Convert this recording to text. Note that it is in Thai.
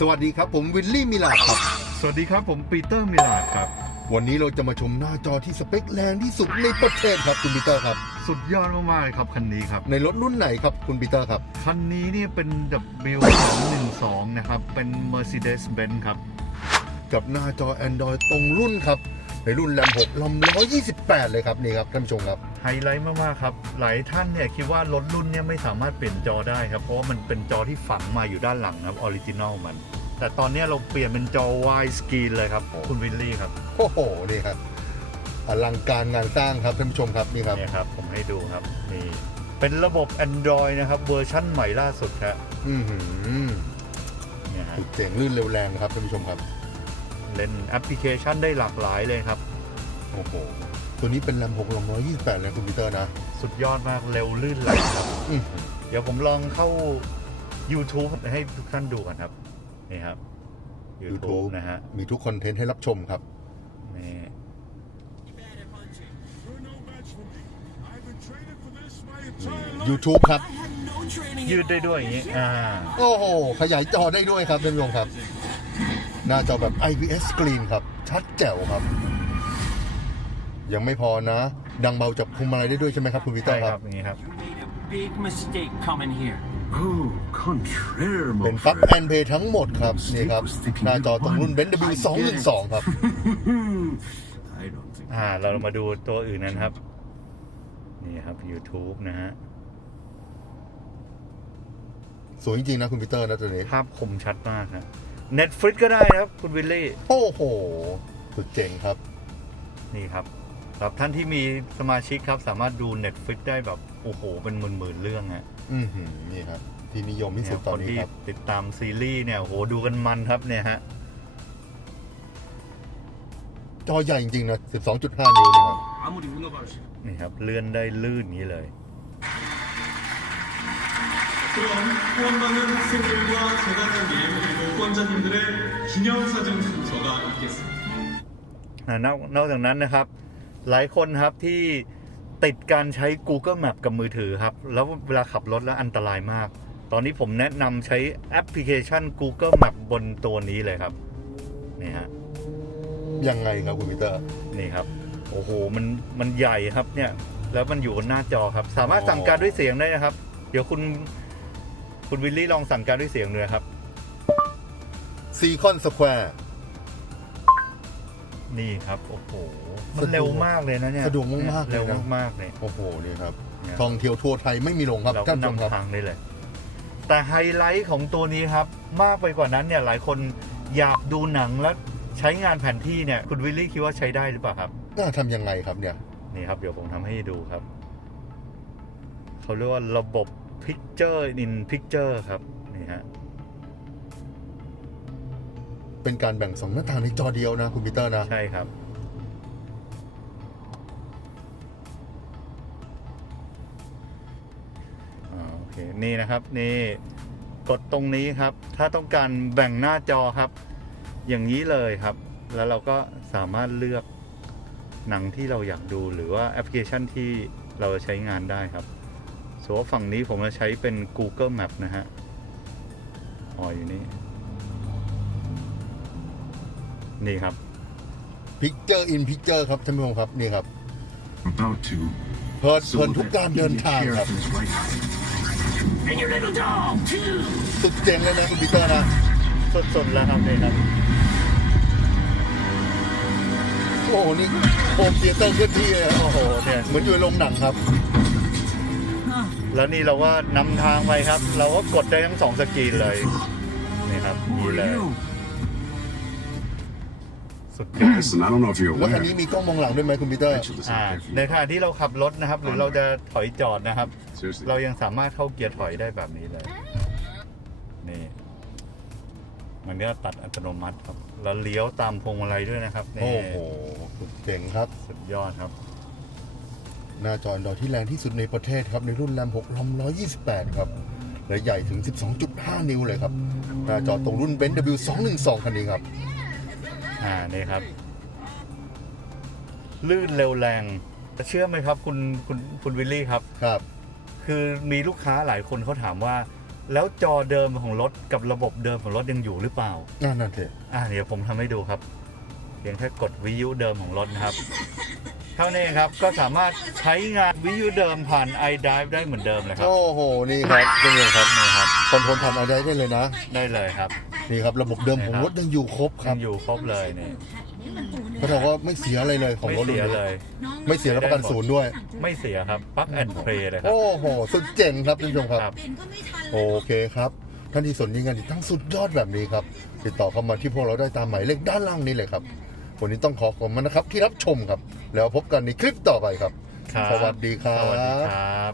สวัสดีครับผมวิลลี่มิลาดครับ สวัสดีครับผมปีเตอร์มิลาดครับ วันนี้เราจะมาชมหน้าจอที่สเปคแรงที่สุดในประเทศครับคุณปีเตอร์ครับ สุดยอดมากๆเลยครับคันนี้ครับ ในรถรุ่นไหนครับคุณปีเตอร์ครับ คันนี้เนี่ยเป็น W212 นะครับ เป็น Mercedes-Benz ครับ กับหน้าจอ Android ตรงรุ่นครับ ในรุ่นแรม6ลำ128 เลยครับนี่ครับท่านผู้ชมครับ ไฮไลท์มากๆครับ หลายท่านเนี่ยคิดว่ารถรุ่นเนี่ยไม่สามารถเปลี่ยนจอได้ครับ เพราะว่ามันเป็นจอที่ฝังมาอยู่ด้านหลังครับออริจินอลมัน แต่ตอนเนี้ยเราเปลี่ยนเป็นจอ wide screen เลยครับ คุณวิลลี่ครับ โอ้โหนี่ครับอลังการงานสร้างครับท่านผู้ชมครับนี่ครับเนี่ยครับ ผมให้ดูครับนี่เป็นระบบ Android นะครับ เวอร์ชั่นใหม่ล่าสุดครับอือหือเนี่ยฮะสุดเจ๋งลื่นเร็วแรงนะครับท่านผู้ชมครับ เล่นแอปพลิเคชันได้หลากหลายเลยครับ โอ้โห ตัวนี้เป็นแรม6ลำ128เลยคุณปีเตอร์นะ สุดยอดมากเร็วลื่นไหลครับ อื้อหือเดี๋ยวผมลองเข้า YouTube ให้ทุกท่านดูกันครับ นี่ครับ YouTube นะฮะมีทุกคอนเทนต์ให้รับชมครับนี่ You're no match for me. I've been training for this my entire life. YouTube ครับ I had no training. ยืดได้ด้วยอย่างนี้ อ่า โอ้โห ขยายจอได้ด้วยครับท่านผู้ชมครับ หน้าจอแบบ IPS screen ครับ ชัดแจ๋วครับ ยังไม่พอนะ ดังเบาจับพวงมาลัยได้ด้วยใช่ไหมครับคุณวิเตอใช่ร์คครัรับบอย่างนี้ครับ made a big mistake coming here. Oh, contraire, เป็น mon ฟัก frère. แอนเพย์ทั้งหมดครับนี่ครับหน้าจอตรงรุ่นเบนซ์ W212 ครับ I don't think อ่า เรามาดูตัวอื่นนั้นครับ นี่ครับ YouTube นะฮะ สวยจริงๆนะคุณปีเตอร์นะตัวนี้ภาพคมชัดมากครับ Netflix ก็ได้นะครับ คุณวิลลี่ โอ้โหสุดเจ๋งครับ นี่ครับ สำหรับท่านที่มีสมาชิกครับ สามารถดู Netflix ได้แบบ โอ้โห เป็นหมื่นๆเรื่องฮะ อือหือนี่ครับ ที่นิยมที่สุดต ค อน น นี้ ที่ ครับ ติดตามซีรีส์เนี่ยโหดูกันมันครับเนี่ยฮะ จอใหญ่จริงๆนะ 12.5 นิ้วเลยครับ 아무리 흘러가시. นี่ครับ เลื่อนได้ลื่นอย่างนี้เลย 그럼 후원받는 학생들과 재단장님 그리고 후원자님들의 기념사진 순서가 있겠습니다. อ่านอกนอกจากนั้นนะครับ หลายคนครับที่ติดการใช้ Google Map กับมือถือครับ แล้วเวลาขับรถแล้วอันตรายมาก ตอนนี้ผมแนะนำใช้แอปพลิเคชัน Google Map บนตัวนี้เลยครับ นี่ฮะ ยังไงครับคุณปีเตอร์ นี่ครับ โอ้โห มัน มันใหญ่ครับเนี่ย แล้วมันอยู่บนหน้าจอครับ สามารถอ๋อสั่งการด้วยเสียงได้นะครับ เดี๋ยวคุณ คุณวิลลี่ลองสั่งการด้วยเสียงดูนะครับซีคอนสแควร์ นี่ครับ โอ้โห มัสะดวกนเร็วมากเลยนะเนี่ยสะดวกมากๆเลยนะ เร็วมากๆเลยโอ้โหนี่ครับเนี่ยท่องเที่ยวทั่วไทยไม่มีลงครับเราก็ท่านผู้ชมครับ นำทางได้เลย แต่ไฮไลท์ของตัวนี้ครับ มากไปกว่านั้นเนี่ยหลายคนอยากดูหนังแล้วใช้งานแผนที่เนี่ยคุณวิลลี่คิดว่าใช้ได้หรือเปล่าครับ น่าทำยังไงครับเนี่ย นี่ครับ เดี๋ยวผมทำให้ดูครับ เขาเรียกว่าระบบ Picture in Picture ครับ นี่ฮะ เป็นการแบ่งสองหน้าต่างในจอเดียวนะคุณปีเตอร์นะ ใช่ครับ อ่าโอเค นี่นะครับ นี่ กดตรงนี้ครับ ถ้าต้องการแบ่งหน้าจอครับ อย่างนี้เลยครับ แล้วเราก็สามารถเลือกหนังที่เราอยากดูหรือว่าแอปพลิเคชันที่เราจะใช้งานได้ครับส่วนฝั่งนี้ผมจะใช้เป็น Google Map นะฮะอ๋ออยู่นี่ นี่ครับ พิกเจอร์อินพิกเจอร์ครับท่านผู้ชมครับนี่ครับ About to. เพลิดเพ So ลินทุกการเดินทางครับ inheritance right And your little dog, too. สุดเจ๋งเลยนะคุณปีเตอร์นะสดๆแล้วครับนี่ครับ โอ้โหนี่โฮมเธียเตอร์เคลื่อนที่เลยครับโอ้โหเนี่ยเหมือนอยู่ในโรงหนังครับ แล้วนี่เราก็นำทางไปครับ เราก็กดได้ทั้งสองสกรีนเลยนี่ครับ Who นี่ are เลย you? สุดยอด Listen, I don't know if you're แล้วคัน aware. นี้มีกล้องมองหลังด้วยไหมคุณปีเตอร์ Rachel is อ่า out there for ใน you. ขณะที่เราขับรถนะครับ หรือเราจะถอยจอดนะครับ Seriously. เรายังสามารถเข้าเกียร์ถอยได้แบบนี้เลย นี่ มันก็ตัดอัตโนมัติครับ แล้วเลี้ยวตามพวงมาลัยด้วยนะครับนี่โอ้โหสุดเจ๋งครับ สุดยอดครับ หน้าจอ Android ที่แรงที่สุดในประเทศครับ ในรุ่นแรม6ลำ128 ครับ และใหญ่ถึง 12.5 นิ้วเลยครับ หน้าจอตรงรุ่นเบนซ์ W212 คันนี้ครับ อ่านี่ครับ ลื่นเร็วแรงเชื่อไหมครับ คุณคุณคุณวิลลี่ครับ ครับ คือมีลูกค้าหลายคนเขาถามว่า แล้วจอเดิมของรถกับระบบเดิมของรถยังอยู่หรือเปล่า นั่นนั่นเถอะอ่าเดี๋ยวผมทำให้ดูครับเพียงแค่กดวิทยุเดิมของรถนะครับ เท่านี้เองครับก็สามารถใช้งานวิทยุเดิมผ่าน iDrive ได้เหมือนเดิมเลยครับ โอ้โห นี่ครับท่านผู้ชมครับนี่ครับคอนโทรลผ่านไอได้ได้เลยนะ ได้เลยครับ นี่ครับระบบเดิมของรถยังอยู่ครบคยัรับงอยู่ครบเลยนี่เขาบอกว่าไม่เสียอะไรเลยของไม่รถเสียรุ่นเลนี้ยไม่เสียรับประกันศูนย์ด้วย ไม่เสียครับปลั๊กแอนด์เพลย์เลยครับ โอ้โห สุดเจ๋งครับท่านผู้ชมครับ ครับ โอเคครับ ท่านที่สนใจงานติดตั้งสุดยอดแบบนี้ครับ ติดต่อเข้ามาที่พวกเราได้ตามหมายเลขด้านล่างนี้เลยครับ วันนี้ต้องขอขอบคุณนะครับที่รับชมครับ แล้วพบกันในคลิปต่อไปครับ ครับสวัสดีครับ สวัสดีครับ